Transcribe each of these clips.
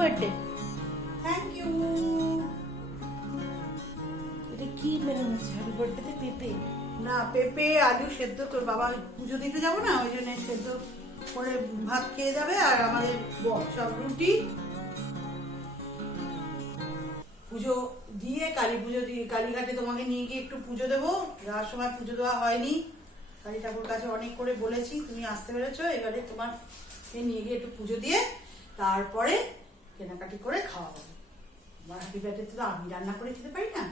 Birthday. Thank you. এটা কি menu হচ্ছে হ্যাপি বার্থডেতে? পেঁপে না, পেঁপে আলু সেদ্ধ, তোর বাবা পুজো দিতে যাবো না, ওই জন্য সেদ্ধ করে ভাত খেয়ে যাবে। আর আমাদের সব রুটি, পুজো দিয়ে কালী পুজো দিয়ে কালীঘাটে তোমাকে নিয়ে গিয়ে একটু পুজো দেবো। যাওয়ার সময় পুজো দেওয়া হয়নি, কালী ঠাকুর কাছে অনেক করে বলেছি, তুমি আসতে পেরেছো, এবারে তোমার নিয়ে গিয়ে একটু পুজো দিয়ে তারপরে কেনাকাটি করে খাওয়া হবে। আমার হ্যাপি বার্থডে তো আমি রান্না করে খেতে পারি না,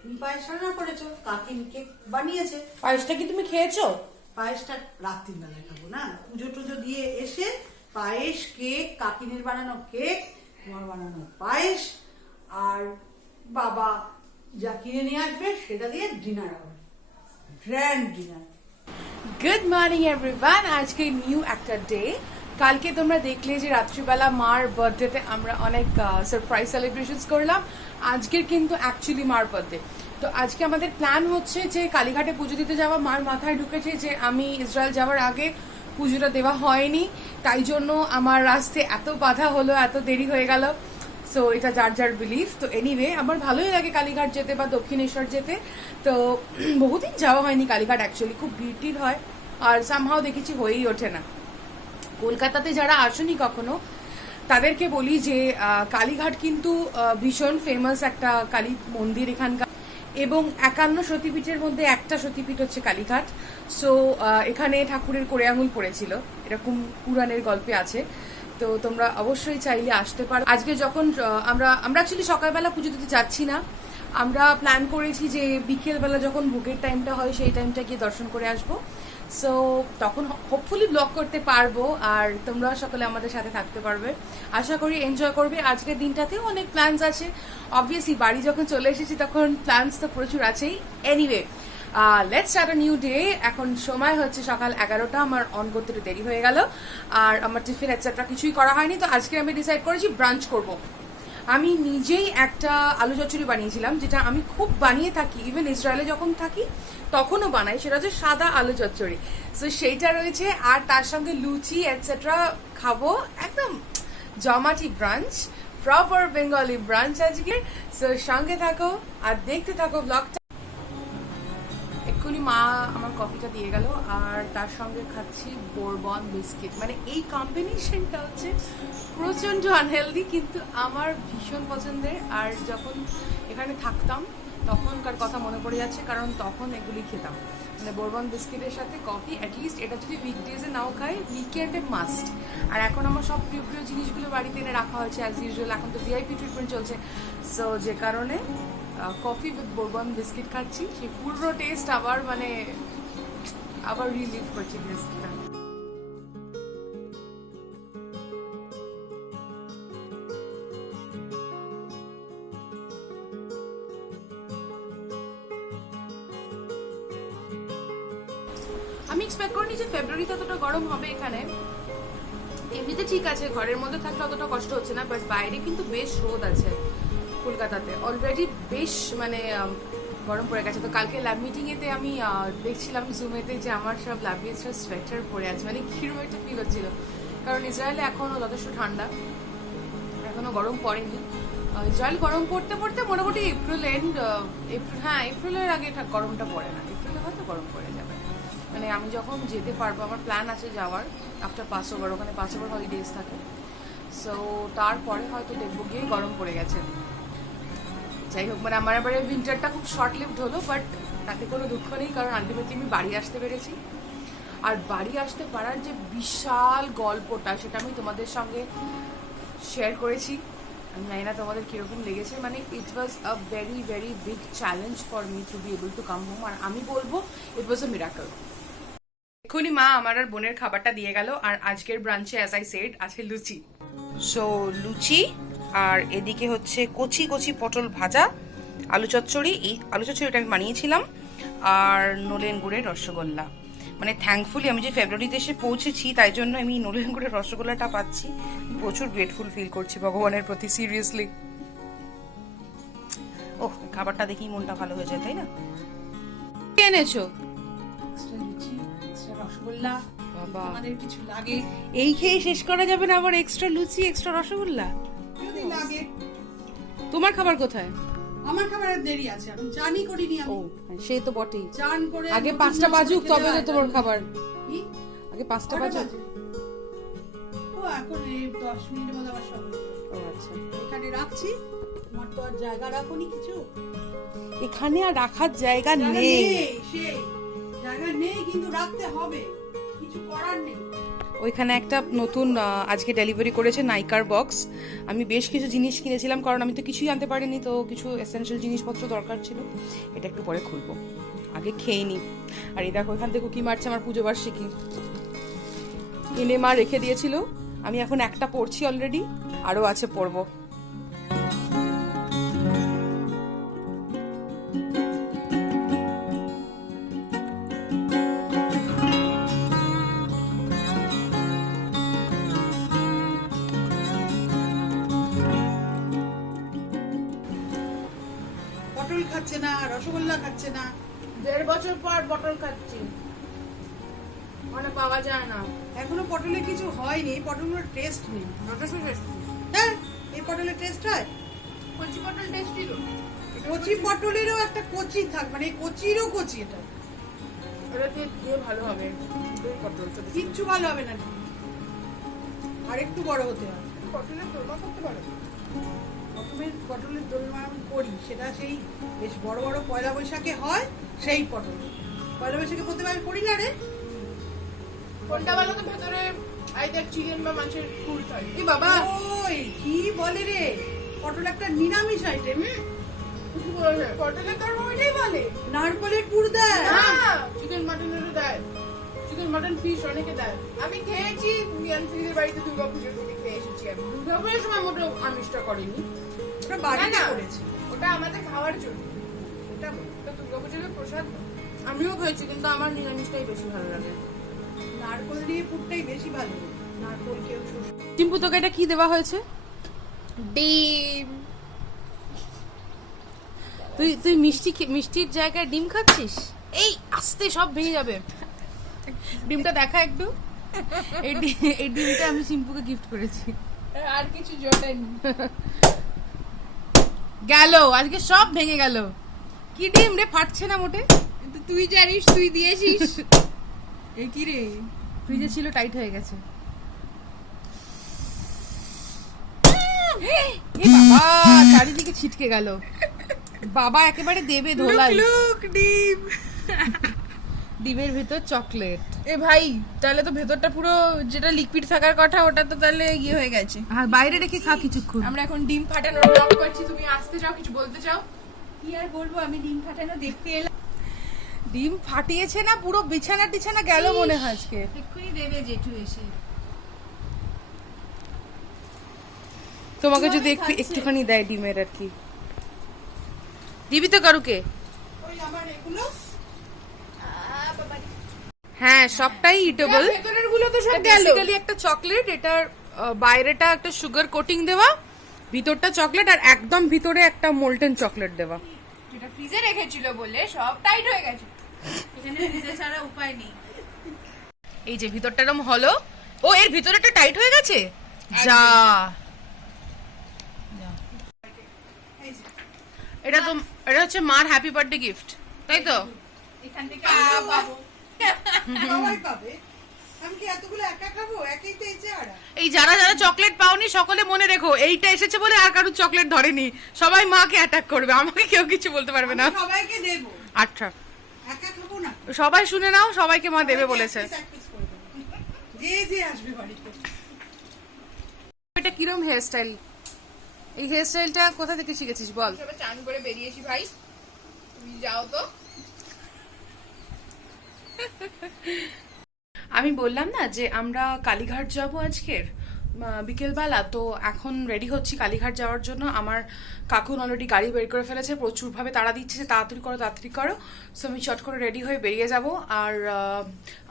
তুমি পায়েস রান্না করেছো, কাকি কেক বানিয়েছে। পায়েসটা কি তুমি খেয়েছো? পায়েসটা রাত্রির বেলায় খাবো না, পুজো টুজো দিয়ে এসে পায়েস, কেক, কাকিনের বানানো কেক, তোমার বানানো পায়েস, আর বাবা যা কিনে নিয়ে আসবে সেটা দিয়ে ডিনার হবে, grand dinner. Good morning everyone. আজকে নিউ একটা ডে। কালকে তোমরা দেখলে যে রাত্রিবেলা মার বার্থডেতে আমরা অনেক সারপ্রাইজ সেলিব্রেশনস করলাম। আজকের কিন্তু অ্যাকচুয়ালি মার বার্থডে। তো আজকে আমাদের প্ল্যান হচ্ছে যে কালীঘাটে পুজো দিতে যাওয়া। মার মাথায় ঢুকেছে যে আমি ইসরায়েল যাওয়ার আগে পুজোটা দেওয়া হয়নি, তাই জন্য আমার আসতে এত বাধা হলো, এত দেরি হয়ে গেল। সো এটা যার যার বিলিফ। তো এনিওয়ে আমার ভালোই লাগে কালীঘাট যেতে বা দক্ষিণেশ্বর যেতে। তো বহুদিন যাওয়া হয়নি কালীঘাট, অ্যাকচুয়ালি খুব ভিড় হয় আর সামহাও দেখেছি হয়েই ওঠে না। কলকাতাতে যারা আসেনি কখনো তাদেরকে বলি যে কালীঘাট কিন্তু ভীষণ ফেমাস একটা কালী মন্দির এখানকার, এবং 51 সতীপীঠের মধ্যে একটা সতীপীঠ হচ্ছে কালীঘাট। সো এখানে ঠাকুরের কোড়ে আঙুল পড়েছিল, এরকম পুরাণের গল্পে আছে। তো তোমরা অবশ্যই চাইলে আসতে পারো। আজকে যখন আমরা অ্যাকচুয়ালি সকালবেলা পুজো দিতে যাচ্ছি না, আমরা প্ল্যান করেছি যে বিকেলবেলা যখন ভোগের টাইমটা হয় সেই টাইমটা গিয়ে দর্শন করে আসবো। সো তখন হোপফুলি ব্লগ করতে পারবো আর তোমরা সকলে আমাদের সাথে থাকতে পারবে। আশা করি এনজয় করবে। আজকের দিনটাতেও অনেক প্ল্যানস আছে। অবভিয়াসলি বাড়ি যখন চলে এসেছি তখন প্ল্যানস তো প্রচুর আছেই। Anyway let's start a new day. এখন সময় হচ্ছে সকাল 11টা। আমার অন করতে একটু দেরি হয়ে গেল আর আমার টিফিন এটসেট্রা কিছুই করা হয়নি। তো আজকে আমি ডিসাইড করেছি ব্রাঞ্চ করব। আমি নিজেই একটা আলু চচ্চড়ি বানিয়েছিলাম, যেটা আমি খুব বানিয়ে থাকি, ইভেন ইসরায়েলে যখন থাকি তখনও বানাই। সেটা হচ্ছে সাদা আলু চচ্চড়ি। সো সেইটা রয়েছে আর তার সঙ্গে লুচি এটসেট্রা খাবো। একদম জমাটি ব্রাঞ্চ, প্রপার বেঙ্গলি ব্রাঞ্চ আজকে। সো সঙ্গে থাকো আর দেখতে থাকো ব্লগটা। এক্ষুনি মা আমার কফিটা দিয়ে গেল আর তার সঙ্গে খাচ্ছি বোরবন বিস্কিট। মানে এই কম্বিনেশনটা হচ্ছে প্রচন্ড আনহেলদি কিন্তু আমার ভীষণ পছন্দের। আর যখন এখানে থাকতাম তখনকার কথা মনে পড়ে যাচ্ছে, কারণ তখন এগুলি খেতাম। মানে বোরবন বিস্কিটের সাথে কফি, অ্যাটলিস্ট এটা যদি উইকডেজে নাও খাই, উইকেন্ডে মাস্ট। আর এখন আমার সব প্রিয় প্রিয় জিনিসগুলো বাড়িতে এনে রাখা হয়েছে অ্যাজ ইউজুয়াল। এখন তো ভিআইপি ট্রিটমেন্ট চলছে, সো যে কারণে কফি উইথ বোরবন বিস্কিট খাচ্ছি। সেই পুরো টেস্ট আবার রিলিভ করছি বিস্কিটটা। আমি এক্সপেক্ট করিনি যে ফেব্রুয়ারিতে অতটা গরম হবে এখানে। এমনিতে ঠিক আছে, ঘরের মধ্যে থাকলে অতটা কষ্ট হচ্ছে না, বাট বাইরে কিন্তু বেশ রোদ আছে কলকাতাতে অলরেডি, বেশ মানে গরম পড়ে গেছে। তো কালকে ল্যাব মিটিংয়েতে আমি দেখছিলাম জুমেতে যে আমার সব ল্যাবিয়েসরা সোয়েটার পরে আছে, মানে কিরকম একটা ফিল হচ্ছিল, কারণ ইসরায়েলে এখনও যথেষ্ট ঠান্ডা, এখনও গরম পড়েনি। ইসরায়েল গরম পড়তে পড়তে মোটামুটি এপ্রিলের আগে গরমটা পড়ে না, এপ্রিলে হয়তো গরম পড়ে যাবে। মানে আমি যখন যেতে পারবো, আমার প্ল্যান আছে যাওয়ার আফটার পাসওভার, ওখানে পাসওভার হলিডেজ থাকে। সো তারপরে হয়তো দেখবো গিয়ে গরম পড়ে গেছে। যাই হোক, মানে আমার এবারে উইন্টারটা খুব শর্ট লিভড হলো, বাট তাতে কোনো দুঃখ নেই, কারণ আলটিমেটলি আমি বাড়ি আসতে পেরেছি। আর বাড়ি আসতে পারার যে বিশাল গল্পটা, সেটা আমি তোমাদের সঙ্গে শেয়ার করেছি। আমি জানি না তোমাদের কীরকম লেগেছে। মানে it was a very very big challenge for me to be able to come home. আর আমি বলবো ইট ওয়াজ আ মিরাকল। এক্ষুনি মা আমার আর বোনের খাবারটা দিয়ে গেল। আর আজকের ব্রাঞ্চে অ্যাজ আই সেড আছে লুচি। সো লুচি আর এদিকে হচ্ছে কচি কচি পটল ভাজা, আলু চচ্চড়ি। এই আলু চচ্চড়িটা আমি বানিয়েছিলাম, আর নলেন গুড়ের রসগোল্লা। মানে থ্যাঙ্কফুলি আমি যে ফেব্রুয়ারিতে এসে পৌঁছেছি, তাই জন্য আমি নলেন গুড়ের রসগোল্লাটা পাচ্ছি। প্রচুর গ্রেটফুল ফিল করছি ভগবানের প্রতি, সিরিয়াসলি। ওহ, খাবারটা দেখেই মনটা ভালো হয়ে যায়, তাই না? কি এনেছো? রসগোল্লা, বাবা আমাদের কিছু লাগে, এই খেয়ে শেষ করা যাবে না, আবার এক্সট্রা লুচি, এক্সট্রা রসগোল্লা। লাগে। তোমার খাবার কোথায়? আমার খাবারের দেরি আছে, আমি জানি করিনি ও আমি। সেই তো বটেই। চান করে আগে নতুন 5টা নতুন বাজুক খেতে তবে তো হয়, তোমার জানি। খাবার। কি? আগে 5টা কটা বাজুক। বাজে? ও এখন এই 10 মিনিটের মধ্যে আমার সব হয়ে যাবে। ও আচ্ছা। এখানে রাখছি, তোমার তো আর জায়গা রাখোনি কিছু। এখানে আর রাখার জায়গা জায়গা নেই। সেই জায়গা নেই, কিন্তু রাখতে হবে, কিছু করার নেই। ওইখানে একটা নতুন আজকে ডেলিভারি করেছে নাইকার বক্স। আমি বেশ কিছু জিনিস কিনেছিলাম, কারণ আমি তো কিছুই আনতে পারিনি, তো কিছু এসেনশিয়াল জিনিসপত্র দরকার ছিল। এটা একটু পরে খুলবো, আগে খেয়ে নি। আর এই দেখো এখান থেকে কি মারছে আমার পুজো বার্ষিকী, এনে মা রেখে দিয়েছিল। আমি এখন একটা পড়ছি অলরেডি, আরো আছে পড়বো। পটল খাচ্ছে না, রসগোল্লা খাচ্ছে না। 1.5 বছর পর পটল খাচ্ছি, মানে পাওয়া যায় না। এখনো পটলে কিছু হয়নি, পটলের টেস্ট নেই। যথেষ্ট টেস্টি। হ্যাঁ, এই পটলের টেস্ট হয়। কচি পটল টেস্টি তো। কচি পটলেরও একটা কচি থাক, মানে কচিরও কচি এটা। এটা দিয়ে ভালো হবে। পটল কিচ্ছু ভালো হবে না, আর একটু বড় হতে হবে। পটলের দোরমা করতে পারো? প্রথমে পটলের দোলমা আমি করি, সেটা সেই বেশ বড় বড় পয়লা বৈশাখে হয়, সেই পটল। পয়লা বৈশাখে প্রতিবার করি না রে। কোনটা ভালো? তো ভেতরে আইদার চিকেন বা মাছের পুর থাকে। এই বাবা ওই কি বলে রে, পটল একটা নিরামিষ আইটেম। কি বলে? পটলের দোরমা ওইটাই বলে। নারকলের পুর দেয়। না, চিকেন মাটনেরও দেয়। চিকেন মাটন ফিশ অনেকে দেয়। আমি খেয়েছি মিয়ানফিদের বাড়িতে দুর্গাপুজোর দিকে খেয়ে এসেছি। আমি দুর্গাপুজোর সময় মোটেও আমিষটা করিনি। ওটা বাড়িতে না, না, করেছি। ওটা আমাদের খাওয়ার জন্য। ওটা দুর্গাপুজোর প্রসাদ আমিও খেয়েছি, কিন্তু আমার নিরামিষটাই বেশি ভালো লাগে। নারকল দিয়ে পুরটাই বেশি ভালো। নারকল কেউ টিম্পু, তোকে এটা কি দেওয়া হয়েছে? ডিম। তুই তুই মিষ্টির জায়গায় ডিম খাচ্ছিস? এই আস্তে সব ভেঙে যাবে। ডিমটা দেখা একটু। এই ডিমটা আমি সিম্পুকে গিফট করেছি। আর কিছু জোটায়নি। গেল, আজকে সব ভেঙে গেল। কি ডিম রে, ফাটছে না মোটে। কিন্তু তুই জানিস, তুই দিয়েছিস। এ কি রে? ফ্রিজে ছিল, টাইট হয়ে গেছে। এ বাবা, চারিদিকে ছিটকে গেল। বাবা একেবারে দেবে ধোলাই। লুক ডিম। ডিমের ভেতর চকলেট। এ ভাই, তাহলে তো ভেতরটা পুরো যেটা লিকুইড থাকার কথা ওটা তো তাহলে ইয়ে হয়ে গেছে। আর বাইরে রেখে খা কিছুক্ষণ। আমরা এখন ডিম ফাটানোর ব্লগ করছি। তুমি আসতে চাও, কিছু বলতে চাও? কি আর বলবো, আমি ডিম ফাটানো দেখতে এলাম। ডিম ফাটিয়েছে না, পুরো বিছানা টিছানা গেল মনে হয় আজকে। এক্ষুনি দেবে জেঠু এসে। তোমাকে যদি কিভাবে খাচ্ছে? একটুখানি দেয় ডিমের আর কি। দিবি তো কারুকে? ওই আমার এগুলো হ্যাঁ, সবটাই ইটেবল। ভেতরের গুলো তো সব গেল। বেসিক্যালি একটা চকলেট, এটার বাইরেটা একটা সুগার কোটিং দেওয়া, ভিতরটা চকলেট, আর একদম ভিতরে একটা মোল্টেন চকলেট দেওয়া। এটা ফ্রিজে রেখেছিল বলে সব টাইট হয়ে গেছে। এখানে ফ্রিজে ছাড়া উপায় নেই। এই যে ভিতরটা এরকম হলো। ও, এর ভিতরেটা টাইট হয়ে গেছে। যা, এটা তো এটা হচ্ছে মার হ্যাপি বার্থডে গিফট, তাই তো? এখান থেকে আমরা পাবো। সবাই পাবে। আমি কি এতগুলো একা খাবো? একাই তো এই চেহারা। এই যারা যারা চকলেট পাওনি সকলে মনে রেখো, এইটা এসেছে বলে আর কারোর চকলেট ধরেনি। সবাই মাকে অ্যাটাক করবে, আমাকে কেউ কিছু বলতে পারবে না। আমি সবাইকে দেবো, আচ্ছা, একা খাবো না। সবাই শুনে নাও, সবাইকে মা দেবে বলেছে। এক piece করে দেবো। যে যে আসবে বাড়িতে। এটা কিরম হেয়ার স্টাইল? এই হেয়ার স্টাইলটা কোথা থেকে শিখেছিস বল? সবে চান করে বেরিয়েছি ভাই, তুমি যাও তো। আমি বললাম না যে আমরা কালীঘাট যাব আজকের বিকেলবেলা, তো এখন রেডি হচ্ছি কালীঘাট যাওয়ার জন্য। আমার কাকুন অলরেডি গাড়ি বের করে ফেলেছে, প্রচুরভাবে তাড়া দিচ্ছে যে তাড়াতাড়ি করো তাড়াতাড়ি করো। সো আমি চট করে রেডি হয়ে বেরিয়ে যাব। আর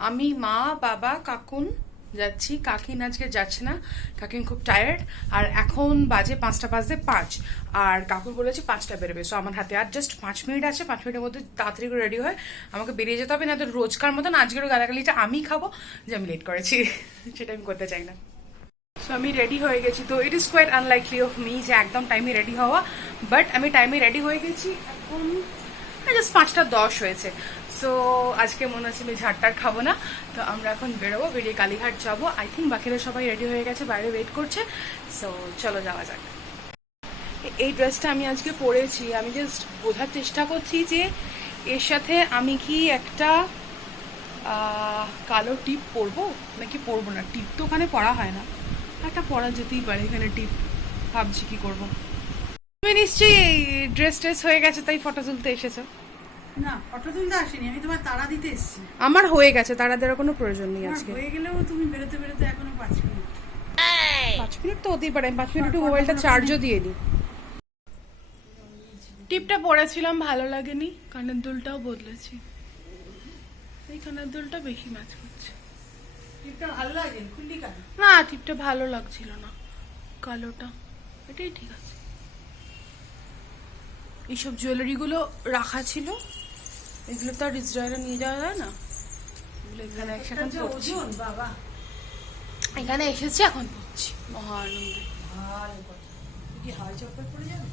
আমি, মা, বাবা, কাকুন যাচ্ছি। কাকিন আজকে যাচ্ছে না, কাকিন খুব টায়ার্ড। আর এখন বাজে 5:05, আর কাকুর বলেছে 5টা বেরোবে। সো আমার হাতে আর জাস্ট 5 মিনিট আছে। 5 মিনিটের মধ্যে তাড়াতাড়ি করে রেডি হয় আমাকে বেরিয়ে যেতে হবে, না তো রোজকার মতন আজকেরও গালাগালিটা আমি খাবো যে আমি লেট করেছি। সেটা আমি করতে চাই না। সো আমি রেডি হয়ে গেছি, তো it is quite unlikely of me যে একদম টাইমে রেডি হওয়া, বাট আমি টাইমে রেডি হয়ে গেছি। এখন জাস্ট 5:10 হয়েছে। সো আজকে মনে হচ্ছে আমি ঝাড়টার খাবো না, তো আমরা এখন বেরোবো, বেরিয়ে কালীঘাট যাবো। আই থিঙ্ক বাকিরা সবাই রেডি হয়ে গেছে, বাইরে ওয়েট করছে। সো চলো যাওয়া যাক। এই ড্রেসটা আমি আজকে পরেছি, আমি জাস্ট বোঝার চেষ্টা করছি যে এর সাথে আমি কি একটা কালো টিপ পরবো নাকি পরবো না। টিপ তো ওখানে পরা হয় না, একটা পরা যেতেই পারে এখানে টিপ। ভাবছি কি করবো। তুমি নিশ্চয়ই ড্রেস ট্রেস হয়ে গেছে তাই ফটো তুলতে এসেছো? না, ফটো তুলতে আসিনি, আমি তোমার তাড়া দিতে এসেছি। আমার হয়ে গেছে, তারা দেওয়ার কোনো প্রয়োজন নেই আমার আজকে। হয়ে গেলেও তুমি বেরোতে বেরোতে এখনো 5 মিনিট। 5 মিনিট তো হতেই পারে, আমি 5 মিনিট একটু মোবাইলটা চার্জও দিয়ে দিই। টিপটা পরেছিলাম, ভালো লাগেনি। কানের দুলটাও বদলেছি, এই কানের দুলটা বেশি ম্যাচ করছে। টিপটা ভালো লাগে, খুললি কেন? না, টিপটা ভালো লাগছিল না, কালোটা এটাই ঠিক আছে। এইসব জুয়েলারিগুলো রাখা ছিল, এগুলো তো আর ইসরায়েলে নিয়ে যাওয়া যায় না, এগুলো এখানে একসাথে একটা যে পড়ছি। ওজন, বাবা এখানে এসেছি, এখন পড়ছি মহা আনন্দে। ভালো কথা। কি হাওয়াই চপ্পল পরে যাবে?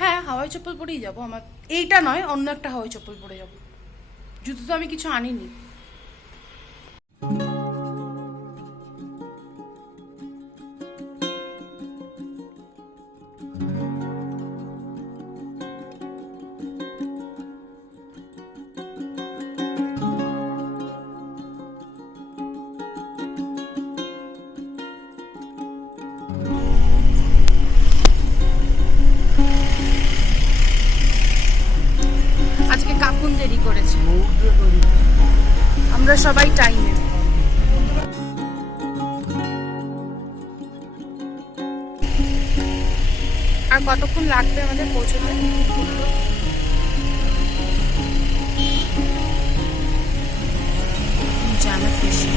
হ্যাঁ, হাওয়াই চপ্পল পরেই যাবো। আমার এইটা নয়, অন্য একটা হাওয়াই চপ্পল পরে যাবো। জুতো তো আমি কিছু আনিনি। আজকে কাকুন দেরি করেছে, আমরা সবাই টাইমে। আর কতক্ষণ লাগবে আমাদের পৌঁছতে? জানা খুশি।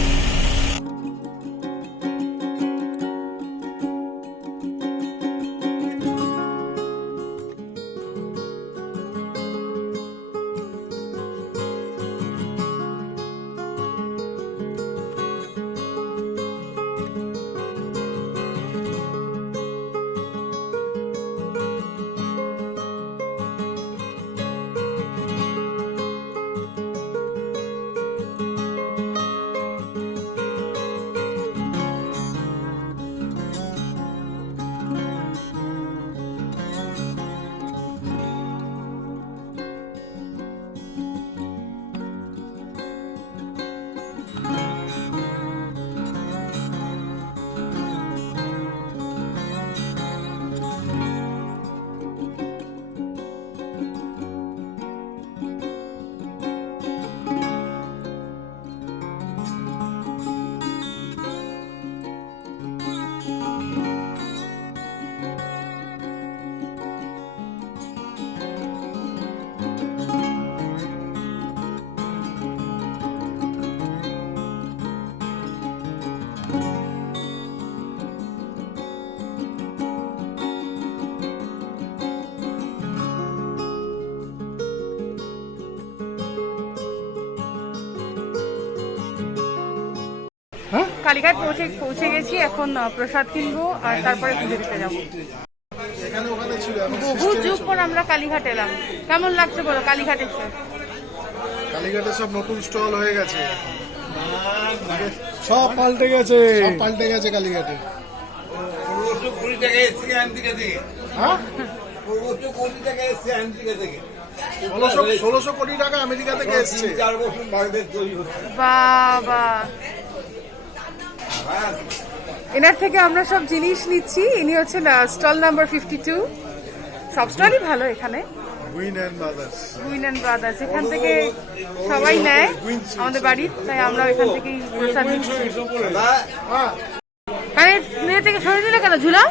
কালীঘাট পৌঁছে গেছি, এখন প্রসাদ কিনবো আর তারপরে পুজো দিতে যাবো। বহু যুগ পর আমরা কালীঘাট এলাম, কেমন লাগছে বলো কালীঘাট এসে? কালীঘাটে সব নতুন স্টল হয়ে গেছে, সব পাল্টে গেছে, সব পাল্টে গেছে কালীঘাটে। 1520 টাকা এসছে আমেরিকা থেকে। হ্যাঁ, 1520 টাকা এসছে আমেরিকা থেকে। 1600 কোটি টাকা আমেরিকা থেকে এসছে। 4 বছর বাংলাদেশ তৈরি হচ্ছে। বাবা, এনার থেকে আমরা সব জিনিস নিচ্ছি। ইনি হচ্ছেন স্টল নাম্বার 52। সব স্টলই ভালো এখানে, win and brothers. Win and brothers, এখান থেকে সবাই নেয় আমাদের বাড়ির, তাই আমরা এখান থেকেই প্রসাদ নিচ্ছি। হ্যাঁ, মানে মেয়ে থেকে সরে দিলে কেন ঝুলা?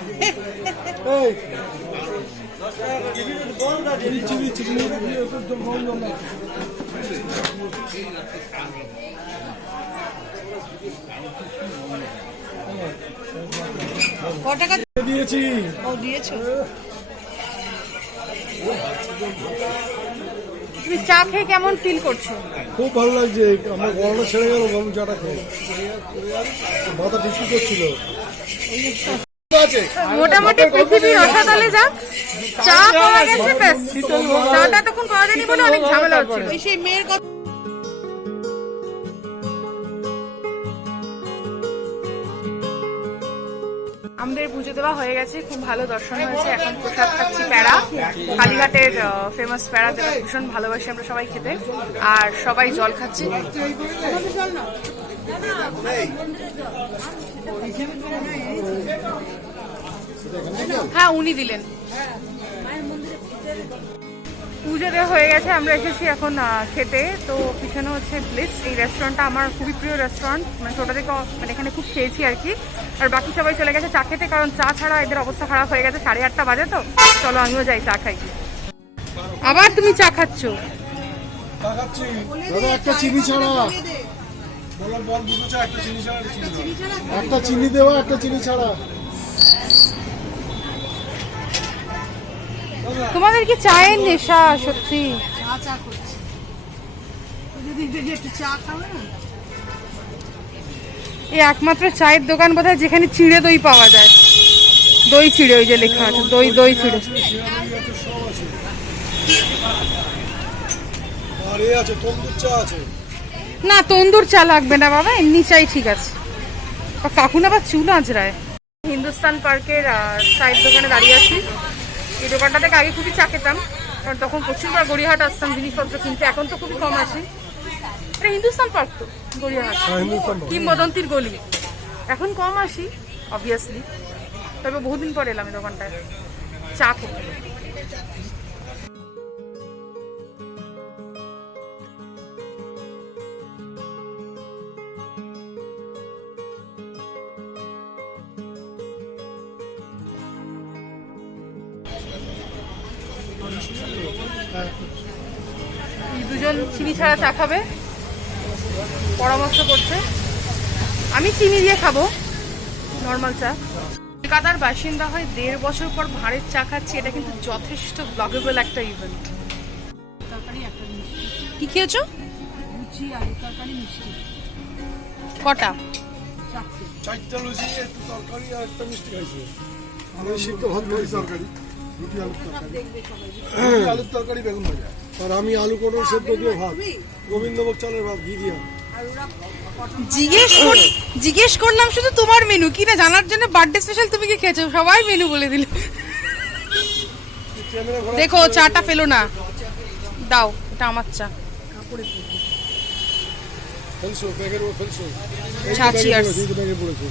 দিয়েছি। তুমি চা খেয়ে কেমন ফিল করছো? খুব ভালো লাগছে, আমরা গরমটা ছেড়ে গেল গরম চাটা খেয়ে, মাথা টিপি করছিল। আছে মোটামুটি পৃথিবী রসাতলে যাক, চা পাওয়া গেছে, ব্যাস। চাটা তখন পাওয়া যায়নি বলে অনেক ঝামেলা হচ্ছিল। সেই মেয়ের কথা আমাদের পুজো দেওয়া হয়ে গেছে, খুব ভালো দর্শন হয়েছে। এখন প্রসাদ খাচ্ছি, প্যাড়া, কালীঘাটের ফেমাস প্যাড়া, যেটা ভীষণ ভালোবাসি আমরা সবাই খেতে। আর সবাই জল খাচ্ছি। হ্যাঁ, উনি দিলেন। পুজো দেওয়া হয়ে গেছে, আমরা এসেছি এখন খেতে। তো পিছনে হচ্ছে ব্লিস, এই রেস্টুরেন্টটা আমার খুবই প্রিয় রেস্টুরেন্ট, মানে ছোটো থেকে মানে এখানে খুব খেয়েছি আর কি। আর বাকি সবাই চলে গেছে চা খেতে, কারণ চা ছাড়া এদের অবস্থা খারাপ হয়ে গেছে। 8:30 বাজে, তো চলো আমিও যাই চা খাই। আবার তুমি চা খাচ্ছ? খাচ্ছি দাদা, একটা চিনি ছাড়া। বললাম বল, দুটো চা, একটা চিনি ছাড়া। একটা চিনি দেওয়া, একটা চিনি ছাড়া। তোমাদের কি চায়ের নেশা সত্যি? চা করছি, যদি একটু চা খাবে না। এই একমাত্র চায়ের দোকান বোধহয় যেখানে চিড়ে দই পাওয়া যায়। দই চিড়ে, ওই যে লেখা আছে দই দই চিড়ে। আর এ আছে, তন্দুর চা আছে। না, তন্দুর চা লাগবে না বাবা, এমনি চাই ঠিক আছে। কাকুন আবার চুল আঁচড়ায়। হিন্দুস্তান পার্কের চায়ের দোকানে দাঁড়িয়ে আছি। এই দোকানটা থেকে আগে খুবই চা খেতাম, কারণ তখন প্রচুরবার গড়িয়াহাট আসতাম জিনিসপত্র কিনতে। এখন তো খুবই কম আসি। এটা হিন্দুস্তান পার্ক তো, গড়িয়াহাট কিংবদন্তির গলি। এখন কম আসি অবভিয়াসলি, তবে বহুদিন পর এলাম এই দোকানটায় চা খেতে। দুজন চিনি ছাড়া চা খাবে পরামর্শ করছে। আমি চিনি দিয়ে খাবো, নর্মাল চা। কলকাতার বাসিন্দা হয় 1.5 বছর পর ভাঁড়ের চা খাচ্ছি, এটা কিন্তু যথেষ্ট ব্লগেবল একটা ইভেন্ট। কি খেয়েছো? কটা? 4টা লুচি, একটু তরকারি আর একটা মিষ্টি খাইছি। আমি সিদ্ধ ভাত খাইছি, তরকারি, রুটি আলুর তরকারি, আলুর তরকারি, বেগুন ভাজা। আর আমি আলু পটল সেদ্ধ দিয়ে ভাত, গোবিন্দভোগ চালের ভাত, ঘি দিয়া। জিজ্ঞেস করলাম শুধু তোমার মেনু কি না জানার জন্য। বার্থডে স্পেশাল তুমি কি খেয়েছো? সবাই মেনু বলে দিল। দেখো চাটা ফেলো না, দাও, এটা আমার চা। ফেলছো ব্যাগের উপর, ফেলছো চা, cheers। ব্যাগে পড়েছে।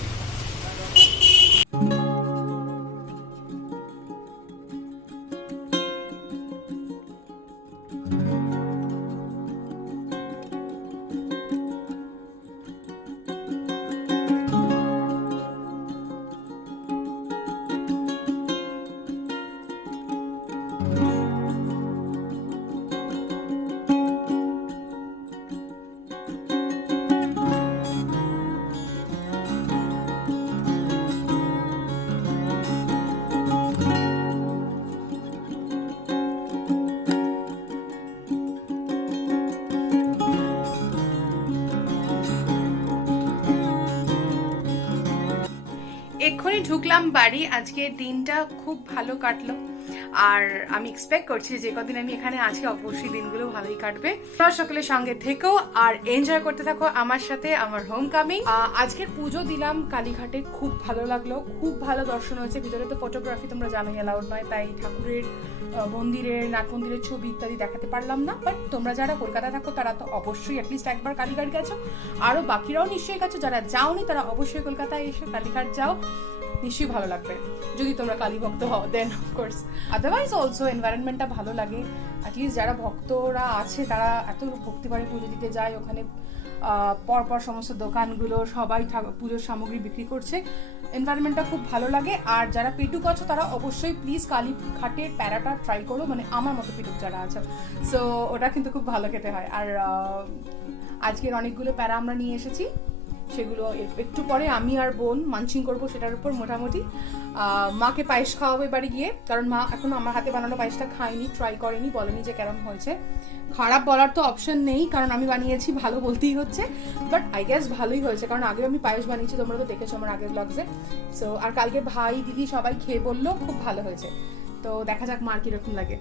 এক্ষুনি ঢুকলাম বাড়ি। আজকে দিনটা খুব ভালো কাটলো, আর আমি এক্সপেক্ট করছি যে কদিন আমি এখানে আছি অবশ্যই দিনগুলো ভালোই কাটবে। তোমরা সকলের সঙ্গে থেকো আর এনজয় করতে থাকো আমার সাথে আমার হোম কামিং। আজকের পুজো দিলাম কালীঘাটে, খুব ভালো লাগলো, খুব ভালো দর্শন হয়েছে। ভিতরে তো ফটোগ্রাফি তোমরা জানোই অ্যালাউড নয়, তাই ঠাকুরের মন্দিরের নাট মন্দিরের ছবি ইত্যাদি দেখাতে পারলাম না। বাট তোমরা যারা কলকাতায় থাকো তারা তো অবশ্যই অ্যাটলিস্ট একবার কালীঘাট গেছো, আরো বাকিরাও নিশ্চয়ই গেছো। যারা যাওনি তারা অবশ্যই কলকাতায় এসে কালীঘাট যাও, নিশ্চয়ই ভালো লাগবে। যদি তোমরা কালী ভক্ত হও দেন অফকোর্স, আদারওয়াইজ অলসো এনভায়রনমেন্টটা ভালো লাগে। অ্যাটলিস্ট যারা ভক্তরা আছে তারা এত ভক্তিবারে পুজো দিতে যায়, ওখানে পরপর সমস্ত দোকানগুলো সবাই পুজোর সামগ্রী বিক্রি করছে, এনভায়রনমেন্টটা খুব ভালো লাগে। আর যারা পেটুক আছো তারা অবশ্যই প্লিজ কালীঘাটের প্যারাটা ট্রাই করো, মানে আমার মতো পেটুক যারা আছে। সো ওটা কিন্তু খুব ভালো খেতে হয়। আর আজকের অনেকগুলো প্যারা আমরা নিয়ে এসেছি, সেগুলো একটু পরে আমি আর বোন মানচিং করবো সেটার উপর। মোটামুটি মাকে পায়েস খাওয়াবে বাড়ি গিয়ে, কারণ মা এখনো আমার হাতে বানানো পায়েসটা খায়নি, ট্রাই করেনি, বলেনি যে কেরম হয়েছে। খারাপ বলার তো অপশন নেই, কারণ আমি বানিয়েছি, ভালো বলতেই হচ্ছে। বাট আই গেস ভালোই হয়েছে, কারণ আগেও আমি পায়েস বানিয়েছি, তোমরা তো দেখেছো আমার আগের ব্লগসে। সো আর কালকে ভাই দিদি সবাই খেয়ে বললো খুব ভালো হয়েছে। তো দেখা যাক মার কিরকম লাগে।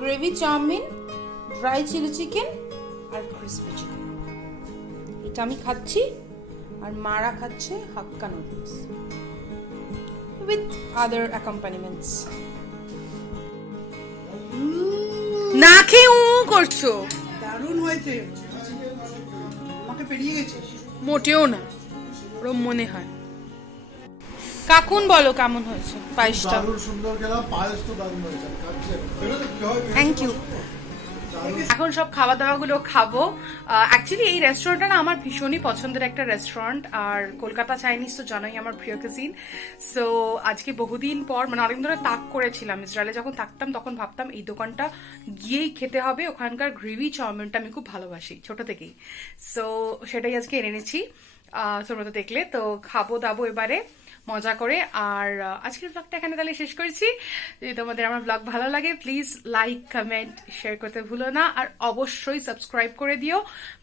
Gravy chowmein, dry chilli chicken আর ক্রিসপি চিকেন, এটা আমি খাচ্ছি। আর মারা খাচ্ছে Hakka noodles with other accompaniments. না খেয়ে করছো? দারুণ হয়েছে, আমাকে পেরিয়ে গেছে। মোটেও না, ওরম মনে হয়। কাকুন বলো কেমন হয়েছে পায়েসটা? দারুণ সুন্দর গেলাম, পায়েস তো দারুণ হয়েছে। Thank you. এখন সব খাওয়া দাওয়াগুলো খাবো। অ্যাকচুয়ালি এই রেস্টুরেন্টটা না আমার ভীষণই পছন্দের একটা রেস্টুরেন্ট, আর কলকাতা চাইনিজ তো জানোই আমার প্রিয় কুজিন। সো আজকে বহুদিন পর, মানে অনেক ধরে তাক করেছিলাম, ইসরায়েলে যখন থাকতাম তখন ভাবতাম এই দোকানটা গিয়েই খেতে হবে, ওখানকার গ্রেভি চাউমিনটা আমি খুব ভালোবাসি ছোট থেকেই। সো সেটাই আজকে এনে এনেছি, তোমরা তো দেখলে। তো খাবো দাবো এবারে মজা করে। আর আজকের ব্লগটা এখানে তাহলে শেষ করছি। যদি তোমাদের আমার ব্লগ ভালো লাগে প্লিজ লাইক কমেন্ট শেয়ার করতে ভুলো না, আর অবশ্যই সাবস্ক্রাইব করে দিও,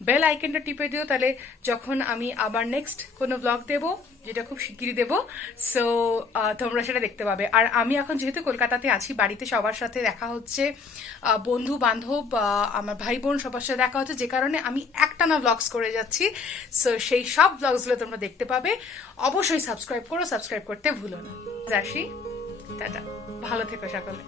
বেল আইকনটা টিপে দিও, তাহলে যখন আমি আবার নেক্সট কোনো ব্লগ দেবো, যেটা খুব শিগগিরই দেবো, সো তোমরা সেটা দেখতে পাবে। আর আমি এখন যেহেতু কলকাতাতে আছি, বাড়িতে সবার সাথে দেখা হচ্ছে, বন্ধু বান্ধব, আমার ভাই বোন সবার সাথে দেখা হচ্ছে, যে কারণে আমি একটানা ব্লগস করে যাচ্ছি। সো সেই সব ব্লগসগুলো তোমরা দেখতে পাবে। অবশ্যই সাবস্ক্রাইব করো, সাবস্ক্রাইব করতে ভুলো না। আসি, টাটা, ভালো থেকো সকলে।